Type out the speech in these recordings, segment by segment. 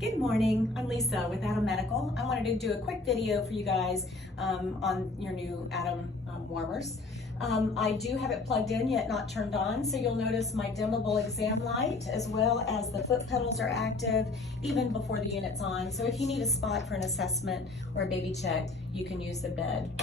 Good morning, I'm Lisa with Atom Medical. I wanted to do a quick video for you guys on your new Atom warmers. I do have it plugged in yet not turned on, so you'll notice my dimmable exam light as well as the foot pedals are active even before the unit's on. So if you need a spot for an assessment or a baby check, you can use the bed.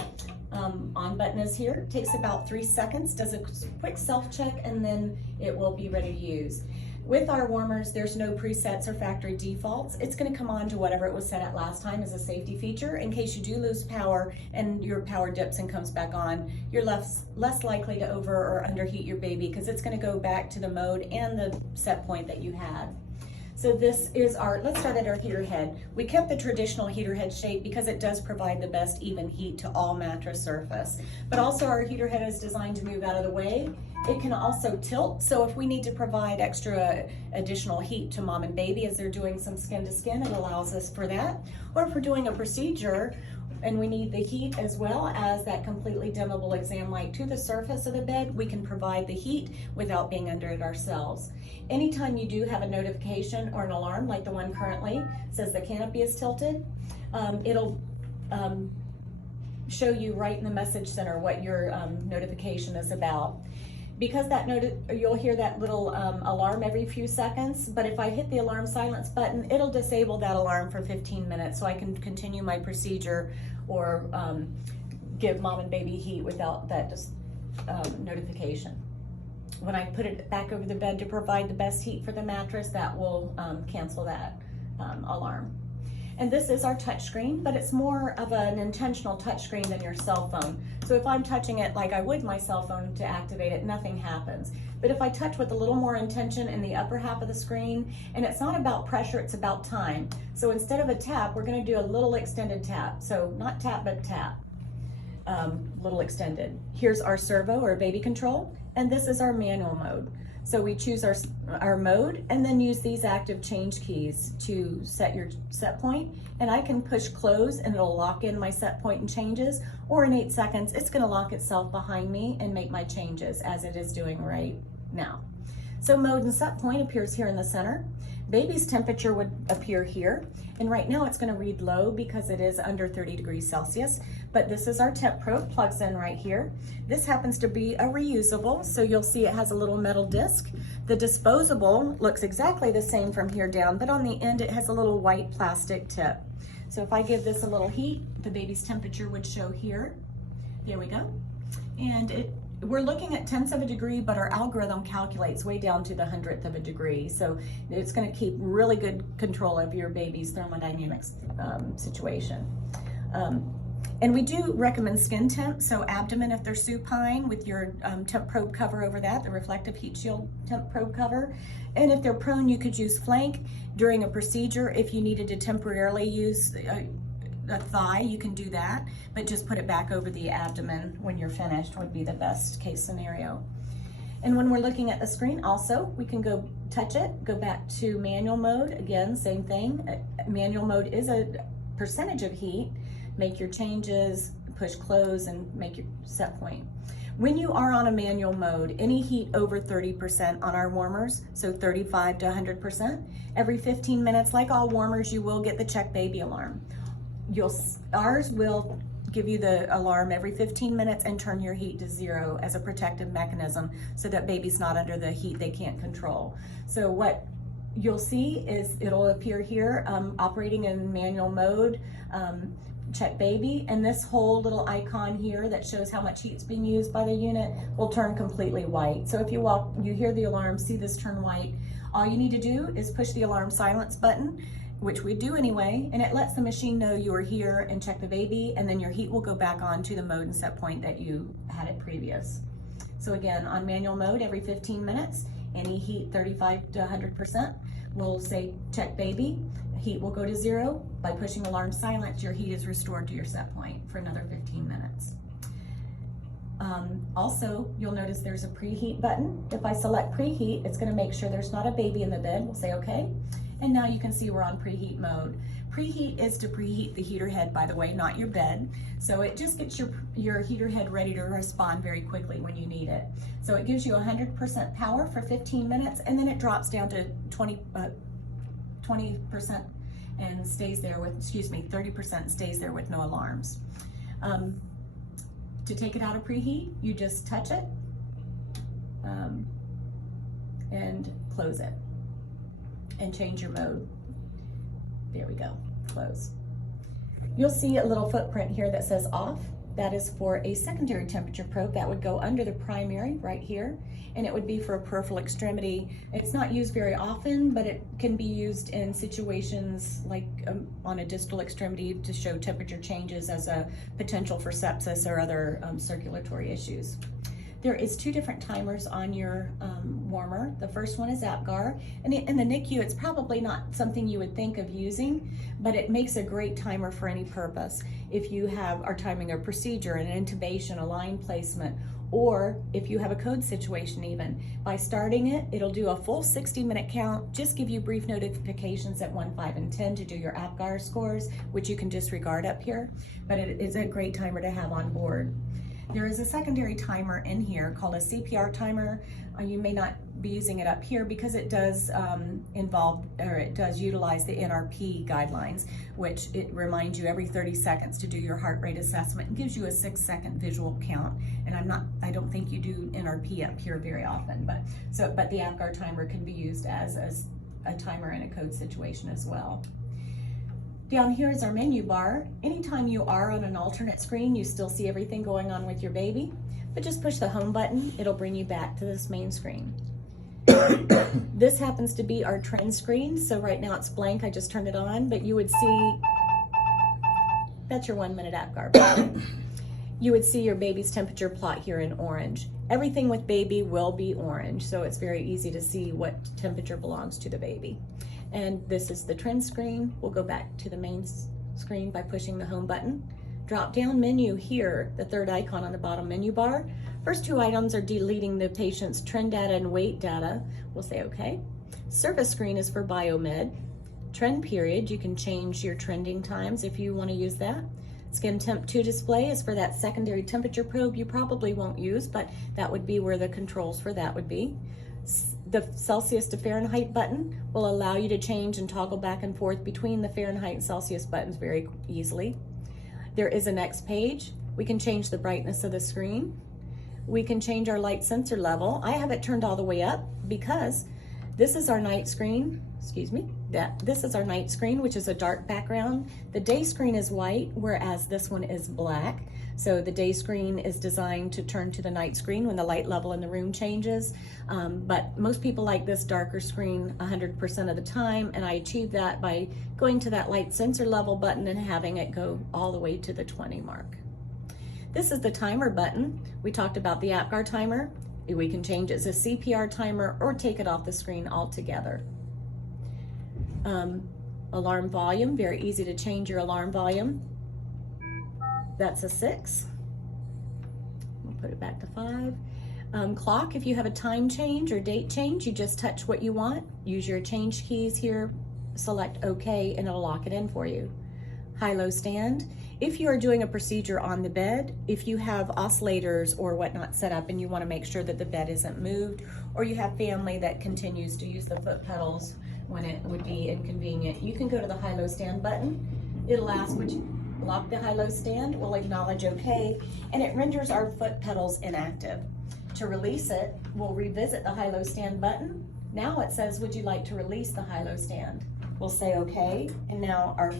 On button is here, it takes about 3 seconds, does a quick self-check, and then it will be ready to use. With our warmers, there's no presets or factory defaults. It's going to come on to whatever it was set at last time as a safety feature. In case you do lose power and your power dips and comes back on, you're less likely to over or underheat your baby because it's going to go back to the mode and the set point that you had. So this is let's start at our heater head. We kept the traditional heater head shape because it does provide the best even heat to all mattress surface. But also our heater head is designed to move out of the way. It can also tilt, so if we need to provide extra additional heat to mom and baby as they're doing some skin to skin, it allows us for that. Or if we're doing a procedure and we need the heat as well as that completely dimmable exam light to the surface of the bed, we can provide the heat without being under it ourselves. Anytime you do have a notification or an alarm like the one currently says the canopy is tilted, it'll show you right in the message center what your notification is about. Because you'll hear that little alarm every few seconds, but if I hit the alarm silence button, it'll disable that alarm for 15 minutes so I can continue my procedure or give mom and baby heat without that notification. When I put it back over the bed to provide the best heat for the mattress, that will cancel that alarm. And this is our touch screen, but it's more of an intentional touch screen than your cell phone. So if I'm touching it like I would my cell phone to activate it, nothing happens. But if I touch with a little more intention in the upper half of the screen, and it's not about pressure, it's about time. So instead of a tap, we're gonna do a little extended tap. So not tap, but tap, little extended. Here's our servo or baby control, and this is our manual mode. So we choose our mode and then use these active change keys to set your set point. And I can push close and it'll lock in my set point and changes, or in 8 seconds, it's gonna lock itself behind me and make my changes as it is doing right now. So mode and set point appears here in the center. Baby's temperature would appear here. And right now it's gonna read low because it is under 30 degrees Celsius, but this is our temp probe, plugs in right here. This happens to be a reusable, so you'll see it has a little metal disc. The disposable looks exactly the same from here down, but on the end it has a little white plastic tip. So if I give this a little heat, the baby's temperature would show here. There we go. And we're looking at tenths of a degree, but our algorithm calculates way down to the 100th of a degree. So it's gonna keep really good control of your baby's thermodynamics situation. And we do recommend skin temp, so abdomen if they're supine with your temp probe cover over that, the reflective heat shield temp probe cover. And if they're prone, you could use flank during a procedure. If you needed to temporarily use a thigh, you can do that, but just put it back over the abdomen when you're finished would be the best case scenario. And when we're looking at the screen also, we can go touch it, go back to manual mode. Again, same thing. Manual mode is a percentage of heat. Make your changes, push close, and make your set point. When you are on a manual mode, any heat over 30% on our warmers, so 35 to 100%, every 15 minutes, like all warmers, you will get the check baby alarm. Ours will give you the alarm every 15 minutes and turn your heat to 0 as a protective mechanism so that baby's not under the heat they can't control. So what you'll see is it'll appear here, operating in manual mode, check baby, and this whole little icon here that shows how much heat's being used by the unit will turn completely white. So if you hear the alarm, see this turn white, all you need to do is push the alarm silence button, which we do anyway, and it lets the machine know you are here and check the baby, and then your heat will go back on to the mode and set point that you had it previous. So again, on manual mode, every 15 minutes, any heat 35 to 100%, we'll say check baby, heat will go to 0. By pushing alarm silence, your heat is restored to your set point for another 15 minutes. Also, you'll notice there's a preheat button. If I select preheat, it's gonna make sure there's not a baby in the bed. We'll say okay. And now you can see we're on preheat mode. Preheat is to preheat the heater head, by the way, not your bed. So it just gets your heater head ready to respond very quickly when you need it. So it gives you 100% power for 15 minutes, and then it drops down to 20% and stays there with, 30% stays there with no alarms. To take it out of preheat, you just touch it and close it and change your mode. There we go, close. You'll see a little footprint here that says off. That is for a secondary temperature probe that would go under the primary right here, and it would be for a peripheral extremity. It's not used very often, but it can be used in situations like on a distal extremity to show temperature changes as a potential for sepsis or other circulatory issues. There is 2 different timers on your warmer. The first one is APGAR, and in the NICU, it's probably not something you would think of using, but it makes a great timer for any purpose. If you are timing a procedure, an intubation, a line placement, or if you have a code situation even. By starting it, it'll do a full 60-minute count, just give you brief notifications at 1, 5, and 10 to do your APGAR scores, which you can disregard up here, but it is a great timer to have on board. There is a secondary timer in here called a CPR timer. You may not be using it up here because it does utilize the NRP guidelines, which it reminds you every 30 seconds to do your heart rate assessment and gives you a 6-second visual count. And I don't think you do NRP up here very often, but the APGAR timer can be used as a timer in a code situation as well. Down here is our menu bar. Anytime you are on an alternate screen, you still see everything going on with your baby, but just push the home button, it'll bring you back to this main screen. This happens to be our trend screen, so right now it's blank, I just turned it on, but you would see, that's your 1-minute APGAR button. You would see your baby's temperature plot here in orange. Everything with baby will be orange, so it's very easy to see what temperature belongs to the baby. And this is the trend screen. We'll go back to the main screen by pushing the home button. Drop down menu here, the 3rd icon on the bottom menu bar. First 2 items are deleting the patient's trend data and weight data. We'll say okay. Service screen is for biomed. Trend period, you can change your trending times if you want to use that. Skin temp 2 display is for that secondary temperature probe you probably won't use, but that would be where the controls for that would be. The Celsius to Fahrenheit button will allow you to change and toggle back and forth between the Fahrenheit and Celsius buttons very easily. There is a next page. We can change the brightness of the screen. We can change our light sensor level. I have it turned all the way up because this is our night screen. This is our night screen, which is a dark background. The day screen is white, whereas this one is black. So the day screen is designed to turn to the night screen when the light level in the room changes. But most people like this darker screen 100% of the time, and I achieve that by going to that light sensor level button and having it go all the way to the 20 mark. This is the timer button. We talked about the APGAR timer. We can change it as a CPR timer or take it off the screen altogether. Alarm volume, very easy to change your alarm volume. That's a 6. We'll put it back to 5. Clock, if you have a time change or date change, you just touch what you want. Use your change keys here, select OK, and it'll lock it in for you. High-low stand. If you are doing a procedure on the bed, if you have oscillators or whatnot set up and you want to make sure that the bed isn't moved, or you have family that continues to use the foot pedals when it would be inconvenient, you can go to the high-low stand button. It'll ask, would you lock the high-low stand? We'll acknowledge OK, and it renders our foot pedals inactive. To release it, we'll revisit the high-low stand button. Now it says, would you like to release the high-low stand? We'll say OK, and now our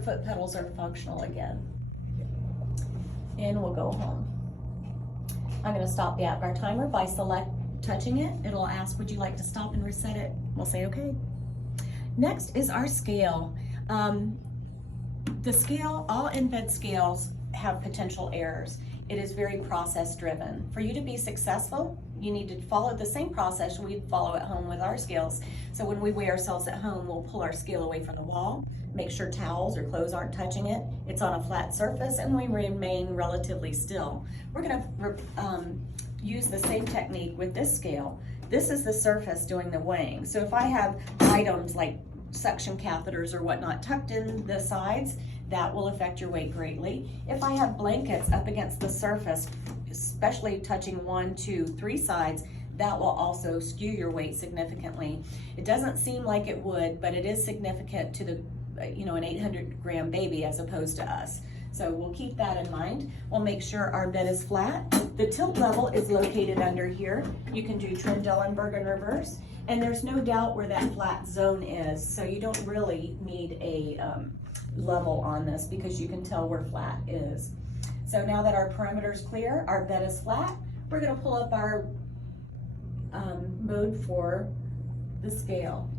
foot pedals are functional again. And we'll go home. I'm going to stop the APGAR timer by touching it. It'll ask, would you like to stop and reset it? We'll say okay. Next is our scale. The scale, all in-bed scales have potential errors. It is very process driven. For you to be successful, you need to follow the same process we'd follow at home with our scales. So when we weigh ourselves at home, we'll pull our scale away from the wall, make sure towels or clothes aren't touching it. It's on a flat surface and we remain relatively still. We're gonna use the same technique with this scale. This is the surface doing the weighing. So if I have items like suction catheters or whatnot tucked in the sides, that will affect your weight greatly. If I have blankets up against the surface, especially touching 1, 2, 3 sides, that will also skew your weight significantly. It doesn't seem like it would, but it is significant to the, you know, an 800-gram baby as opposed to us. So we'll keep that in mind. We'll make sure our bed is flat. The tilt level is located under here. You can do Trendelenburg in reverse, and there's no doubt where that flat zone is. So you don't really need a level on this because you can tell where flat is. So now that our perimeter is clear, our bed is flat, we're gonna pull up our mode for the scale.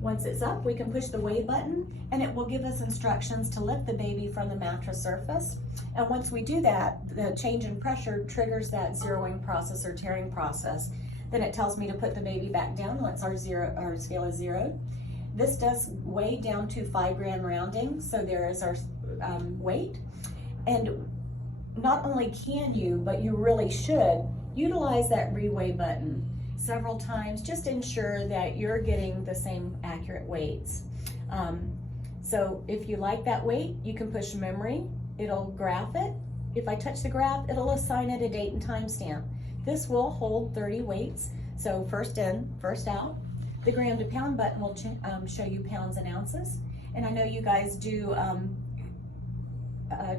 Once it's up, we can push the weigh button and it will give us instructions to lift the baby from the mattress surface. And once we do that, the change in pressure triggers that zeroing process or tearing process. Then it tells me to put the baby back down once our scale is zeroed. This does weigh down to 5 gram rounding, so there is our weight. And not only can you, but you really should utilize that reweigh button several times. Just ensure that you're getting the same accurate weights. So if you like that weight, you can push memory, it'll graph it. If I touch the graph, it'll assign it a date and time stamp. This will hold 30 weights, so first in, first out. The gram to pound button will show you pounds and ounces. And I know you guys do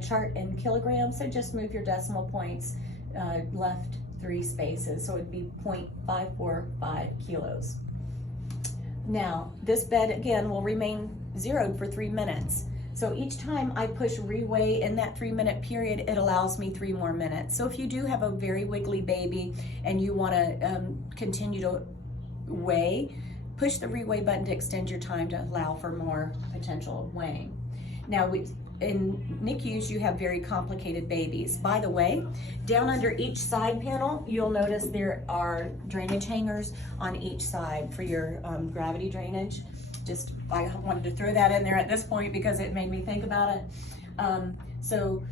chart in kilograms, so just move your decimal points left 3 spaces, so it'd be 0.545 kilos. Now, this bed again will remain zeroed for 3 minutes. So each time I push reweigh in that 3-minute period, it allows me 3 more minutes. So if you do have a very wiggly baby and you want to continue to weigh, push the reweigh button to extend your time to allow for more potential weighing. Now, in NICUs, you have very complicated babies. By the way, down under each side panel, you'll notice there are drainage hangers on each side for your gravity drainage. Just, I wanted to throw that in there at this point because it made me think about it. So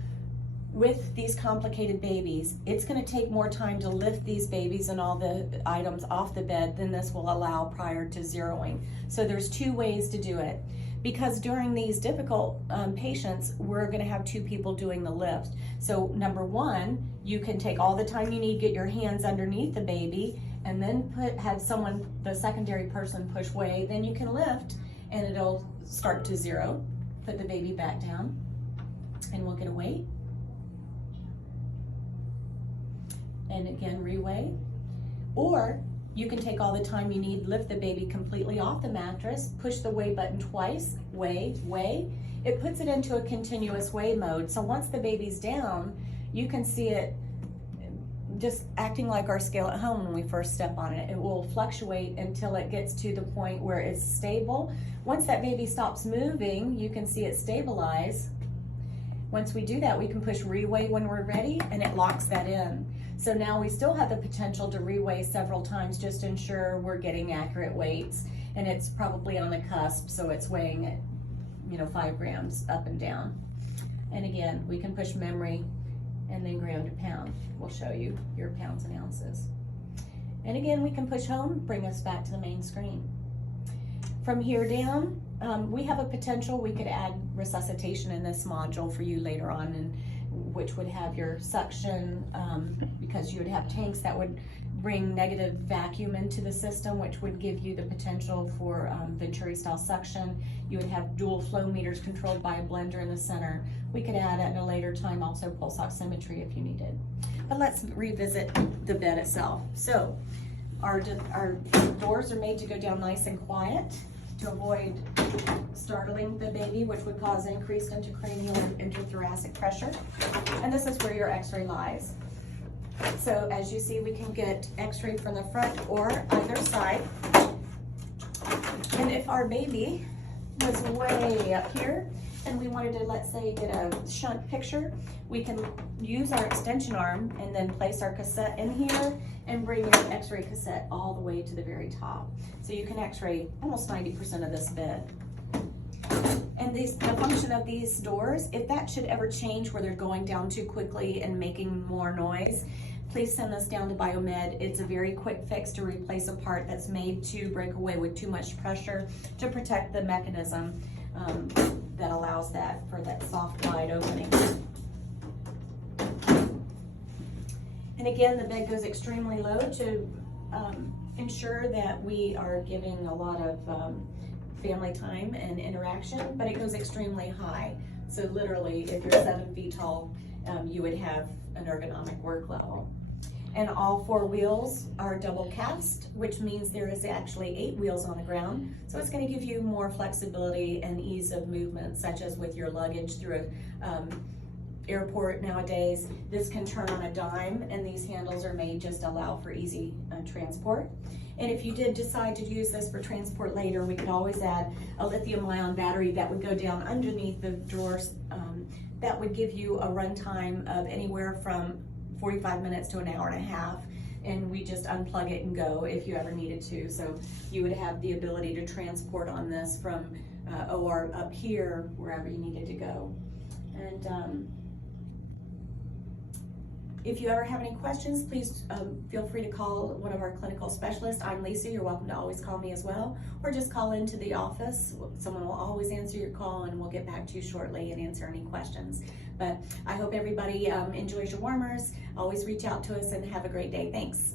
with these complicated babies, it's gonna take more time to lift these babies and all the items off the bed than this will allow prior to zeroing. So there's 2 ways to do it. Because during these difficult patients, we're gonna have 2 people doing the lift. So number 1, you can take all the time you need, get your hands underneath the baby, and then have someone, the secondary person, push weigh, then you can lift and it'll start to zero. Put the baby back down and we'll get a weight. And again, reweigh. Or you can take all the time you need, lift the baby completely off the mattress, push the weigh button twice, weigh, weigh. It puts it into a continuous weigh mode. So once the baby's down, you can see it just acting like our scale at home when we first step on it. It will fluctuate until it gets to the point where it's stable. Once that baby stops moving, you can see it stabilize. Once we do that, we can push reweigh when we're ready and it locks that in. So now we still have the potential to reweigh several times just to ensure we're getting accurate weights. And it's probably on the cusp, so it's weighing at, you know, 5 grams up and down. And again, we can push memory and then gram to pound. We'll show you your pounds and ounces. And again, we can push home, bring us back to the main screen. From here down, we have a potential, we could add resuscitation in this module for you later on, and which would have your suction, because you would have tanks that would bring negative vacuum into the system, which would give you the potential for Venturi style suction. You would have dual flow meters controlled by a blender in the center. We could add at a later time also pulse oximetry if you needed. But let's revisit the bed itself. So our doors are made to go down nice and quiet to avoid startling the baby, which would cause increased intracranial and intrathoracic pressure. And this is where your x-ray lies. So as you see, we can get x-ray from the front or either side. And if our baby was way up here and we wanted to, let's say, get a shunt picture, we can use our extension arm and then place our cassette in here and bring your x-ray cassette all the way to the very top. So you can x-ray almost 90% of this bed. And the function of these doors, if that should ever change where they're going down too quickly and making more noise, please send this down to Biomed. It's a very quick fix to replace a part that's made to break away with too much pressure to protect the mechanism that allows that for that soft wide opening. And again, the bed goes extremely low to ensure that we are giving a lot of family time and interaction, but it goes extremely high. So literally, if you're 7 feet tall, you would have an ergonomic work level. And all 4 wheels are double cast, which means there is actually 8 wheels on the ground. So it's going to give you more flexibility and ease of movement, such as with your luggage through an airport nowadays. This can turn on a dime, and these handles are made just to allow for easy transport. And if you did decide to use this for transport later, we could always add a lithium-ion battery that would go down underneath the drawers. That would give you a runtime of anywhere from 45 minutes to an hour and a half, and we just unplug it and go if you ever needed to. So you would have the ability to transport on this from OR up here, wherever you needed to go. And if you ever have any questions, please feel free to call one of our clinical specialists. I'm Lisa. You're welcome to always call me as well, or just call into the office. Someone will always answer your call, and we'll get back to you shortly and answer any questions. But I hope everybody enjoys your warmers. Always reach out to us, and have a great day. Thanks.